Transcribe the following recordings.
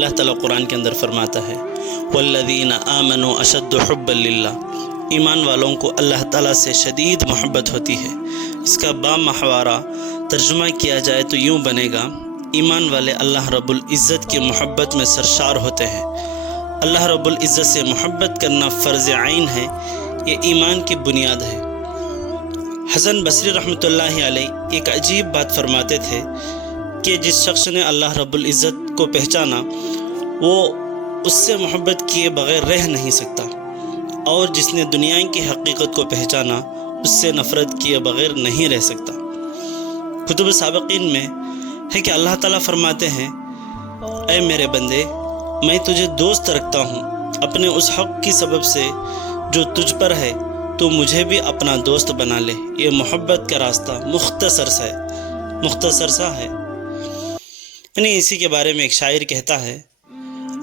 اللہ تعالیٰ قرآن کے اندر فرماتا ہے والذین آمنوا اشد حبا للہ، ایمان والوں کو اللہ تعالیٰ سے شدید محبت ہوتی ہے۔ اس کا بامحورہ ترجمہ کیا جائے تو یوں بنے گا، ایمان والے اللہ رب العزت کی محبت میں سرشار ہوتے ہیں۔ اللہ رب العزت سے محبت کرنا فرض عین ہے، یہ ایمان کی بنیاد ہے۔ حسن بصری رحمۃ اللہ علیہ ایک عجیب بات فرماتے تھے کہ جس شخص نے اللہ رب العزت کو پہچانا وہ اس سے محبت کیے بغیر رہ نہیں سکتا، اور جس نے دنیا کی حقیقت کو پہچانا اس سے نفرت کیے بغیر نہیں رہ سکتا۔ کتب سابقین میں ہے کہ اللہ تعالیٰ فرماتے ہیں اے میرے بندے، میں تجھے دوست رکھتا ہوں اپنے اس حق کی سبب سے جو تجھ پر ہے، تو مجھے بھی اپنا دوست بنا لے۔ یہ محبت کا راستہ مختصر سا ہے۔ یعنی اسی کے بارے میں ایک شاعر کہتا ہے،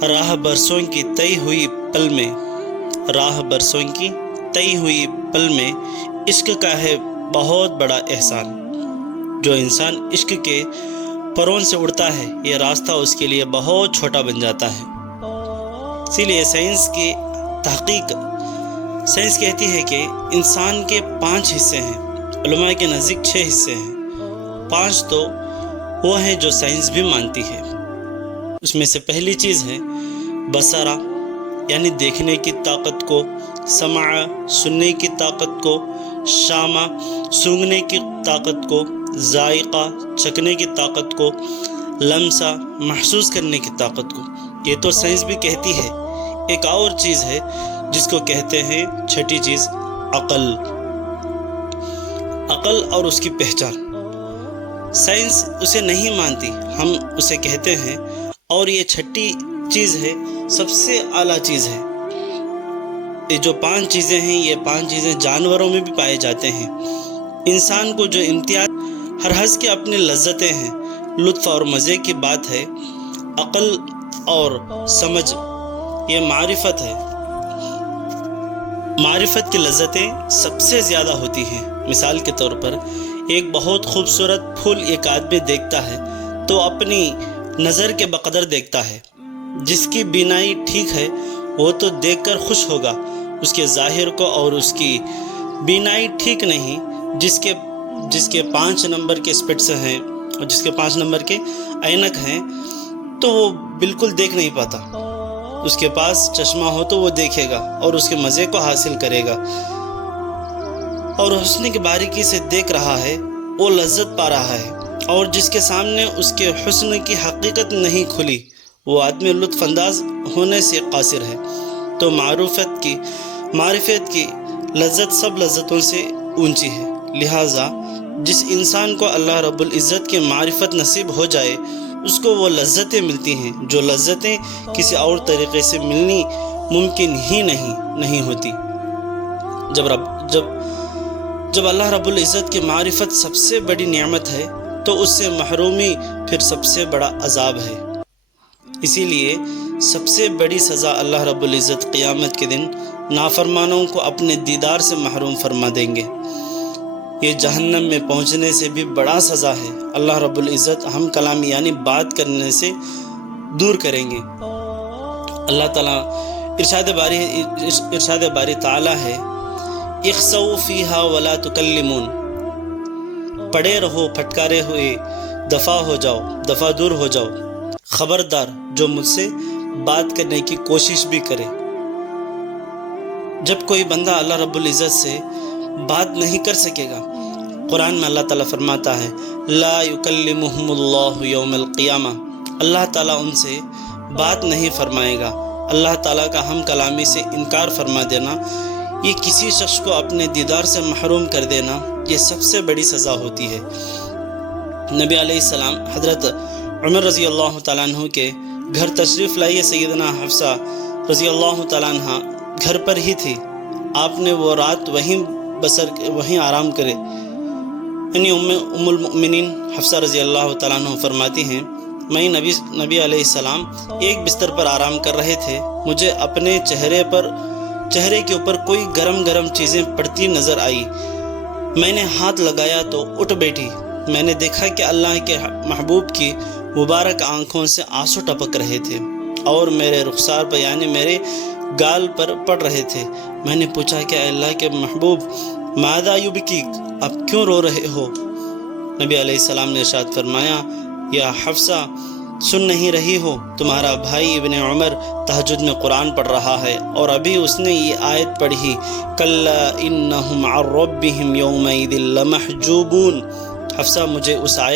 راہ برسوں کی طے ہوئی پل میں عشق کا ہے بہت بڑا احسان۔ جو انسان عشق کے پروں سے اڑتا ہے یہ راستہ اس کے لیے بہت چھوٹا بن جاتا ہے۔ اسی لیے سائنس کہتی ہے کہ انسان کے 5 حصے ہیں، علماء کے نزدیک 6 حصے ہیں۔ 5 تو وہ ہیں جو سائنس بھی مانتی ہے۔ اس میں سے پہلی چیز ہے بصرہ، یعنی دیکھنے کی طاقت کو، سمع سننے کی طاقت کو، شامہ سونگھنے کی طاقت کو، ذائقہ چکھنے کی طاقت کو، لمسہ محسوس کرنے کی طاقت کو۔ یہ تو سائنس بھی کہتی ہے۔ ایک اور چیز ہے جس کو کہتے ہیں چھٹی چیز عقل اور اس کی پہچان۔ سائنس اسے نہیں مانتی، ہم اسے کہتے ہیں، اور یہ چھٹی چیز ہے، سب سے اعلیٰ چیز ہے۔ یہ جو 5 چیزیں ہیں، یہ 5 چیزیں جانوروں میں بھی پائے جاتے ہیں۔ انسان کو جو امتیاز ہر حس کے اپنی لذتیں ہیں، لطف اور مزے کی بات ہے، عقل اور سمجھ یہ معرفت ہے۔ معرفت کی لذتیں سب سے زیادہ ہوتی ہیں۔ مثال کے طور پر ایک بہت خوبصورت پھول ایک آدمی دیکھتا ہے تو اپنی نظر کے بقدر دیکھتا ہے۔ جس کی بینائی ٹھیک ہے وہ تو دیکھ کر خوش ہوگا اس کے ظاہر کو، اور اس کی بینائی ٹھیک نہیں، جس کے 5 نمبر کے اسپیٹس ہیں اور جس کے 5 نمبر کے اینک ہیں، تو وہ بالکل دیکھ نہیں پاتا۔ اس کے پاس چشمہ ہو تو وہ دیکھے گا اور اس کے مزے کو حاصل کرے گا، اور حسن کی باریکی سے دیکھ رہا ہے، وہ لذت پا رہا ہے۔ اور جس کے سامنے اس کے حسن کی حقیقت نہیں کھلی، وہ آدمی لطف انداز ہونے سے قاصر ہے۔ تو معرفت کی لذت سب لذتوں سے اونچی ہے۔ لہٰذا جس انسان کو اللہ رب العزت کی معرفت نصیب ہو جائے اس کو وہ لذتیں ملتی ہیں جو لذتیں کسی اور طریقے سے ملنی ممکن ہی نہیں ہوتی۔ جب اللہ رب العزت کی معرفت سب سے بڑی نعمت ہے تو اس سے محرومی پھر سب سے بڑا عذاب ہے۔ اسی لیے سب سے بڑی سزا اللہ رب العزت قیامت کے دن نافرمانوں کو اپنے دیدار سے محروم فرما دیں گے۔ یہ جہنم میں پہنچنے سے بھی بڑا سزا ہے۔ اللہ رب العزت ہم کلامی یعنی بات کرنے سے دور کریں گے۔ اللہ تعالیٰ ارشاد باری تعالیٰ ہے، اخسؤوا فیہا ولا تکلمون، پڑے رہو پھٹکارے ہوئے، دفع دور ہو جاؤ، خبردار جو مجھ سے بات کرنے کی کوشش بھی کرے۔ جب کوئی بندہ اللہ رب العزت سے بات نہیں کر سکے گا، قرآن میں اللہ تعالیٰ فرماتا ہے لا یکلمہم اللہ یوم القیامہ، اللہ تعالیٰ ان سے بات نہیں فرمائے گا۔ اللہ تعالیٰ کا ہم کلامی سے انکار فرما دینا، یہ کسی شخص کو اپنے دیدار سے محروم کر دینا، یہ سب سے بڑی سزا ہوتی ہے۔ نبی علیہ السلام حضرت عمر رضی اللہ تعالیٰ عنہ کے گھر تشریف لائے، سیدنا حفصہ رضی اللہ تعالیٰ عنہ گھر پر ہی تھی، آپ نے وہ رات وہیں آرام کرے۔ یعنی ام المؤمنین حفصہ رضی اللہ تعالیٰ عنہ فرماتی ہیں، میں نبی علیہ السلام ایک بستر پر آرام کر رہے تھے، مجھے اپنے چہرے کے اوپر کوئی گرم چیزیں پڑتی نظر آئی، میں نے ہاتھ لگایا تو اٹھ بیٹھی۔ میں نے دیکھا کہ اللہ کے محبوب کی مبارک آنکھوں سے آنسو ٹپک رہے تھے۔ اور میرے رخسار پر یعنی میرے گال پر پڑ رہے تھے۔ میں نے پوچھا کہ اے اللہ کے محبوب ماذا یبکیک، آپ کیوں رو رہے ہو؟ نبی علیہ السلام نے ارشاد فرمایا یا حفصہ سن نہیں رہی ہو، تمہارا بھائی ابن عمر تہجد میں قرآن پڑھ رہا ہے اور ابھی اس نے یہ آیت پڑھی کلا انہم عن ربہم یومئذ لمحجوبون۔ حفصہ مجھے اس آیت